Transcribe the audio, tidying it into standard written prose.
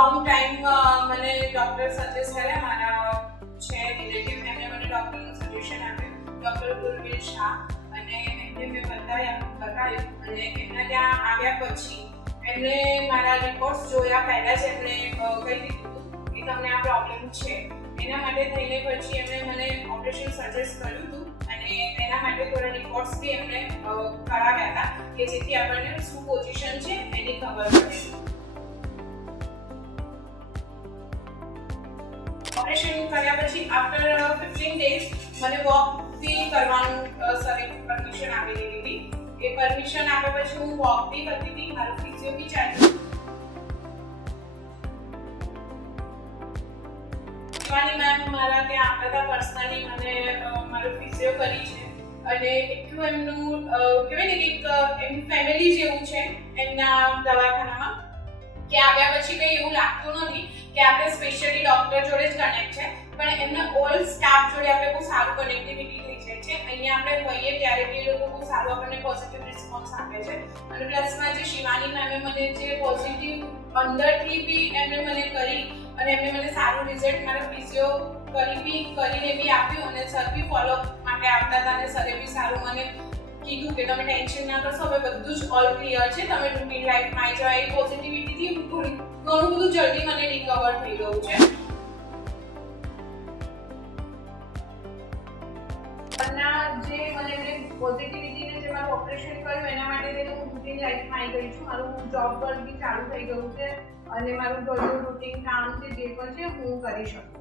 Long time મને doctor suggest કર્યા, મારા છે રિલેટિવ, એમને મને ડૉક્ટરનું સજેશન આપ્યું, ડૉક્ટર ગુરવીર શાહ, અને એમને મેં બતાવ્યું અને એમના ત્યાં આવ્યા પછી એમણે મારા રિપોર્ટ્સ જોયા પહેલાં જ એમણે કહી દીધું કે તમને આ પ્રોબ્લેમ છે. એના માટે થઈને પછી એમણે મને ઓપરેશન સજેસ્ટ કર્યું હતું અને એના માટે થોડા રિપોર્ટ્સ બી એમણે કરાવ્યા હતા કે જેથી આપણને શું પોઝિશન છે એની ખબર પડે. ઓપરેશન કર્યા પછી આફ્ટર 15 ડેઝ મને વોક બી કરવાનું સરે પરમિશન આપી દીધી હતી. એ પરમિશન આપ્યા પછી હું વોક બી કરતી હતી, મારું ફિઝિયો બી ચાલતું. શિવાની મેમ મારા ત્યાં આવ્યા હતા પર્સનલી, મને મારું ફિઝિયો કરી છે અને એટલું એમનું કહેવાય ને કે એમની ફેમિલી જેવું છે એમના દવાખાનામાં કે આવ્યા પછી કંઈ એવું લાગતું નથી કે આપણે સ્પેશિયલી ડૉક્ટર જોડે જ કનેક્ટ છે, પણ એમના ઓલ સ્ટાફ જોડે આપણે બહુ સારું કનેક્ટિવિટી થઈ જાય છે. અહીંયા આપણે હોઈએ ત્યારે બી લોકો બહુ સારું આપણને પોઝિટિવ રિસ્પોન્સ આપે છે. અને પ્લસમાં જે શિવાની મેમે મને જે પોઝિટિવ અંદરથી બી એમણે મને કરી અને એમને મને સારું રિઝલ્ટ મારા ફિઝિયો કરીને બી આપ્યું અને સર બી ફોલોઅપ માટે આવતા હતા અને સરે બી સારું મને કીધું કે તમે ટેન્શન ના કરશો, હવે બધું જ ઓલ ક્લિયર છે, તમે રૂટીન લાઈફમાં આવી જાઓ. એ પોઝિટિવિટીથી ઘણું બધું જલ્દી મને રિકવર થઈ ગયું છે. જે મને પોઝિટિવિટીને જે મારું ઓપરેશન કર્યું એના માટે હું રૂટીન લાઈફમાં આવી ગઈ છું. મારું જોબ વર્ક બી ચાલુ થઈ ગયું છે અને મારું ઘરનું રૂટીન કામ જે પણ છે હું કરી શકું.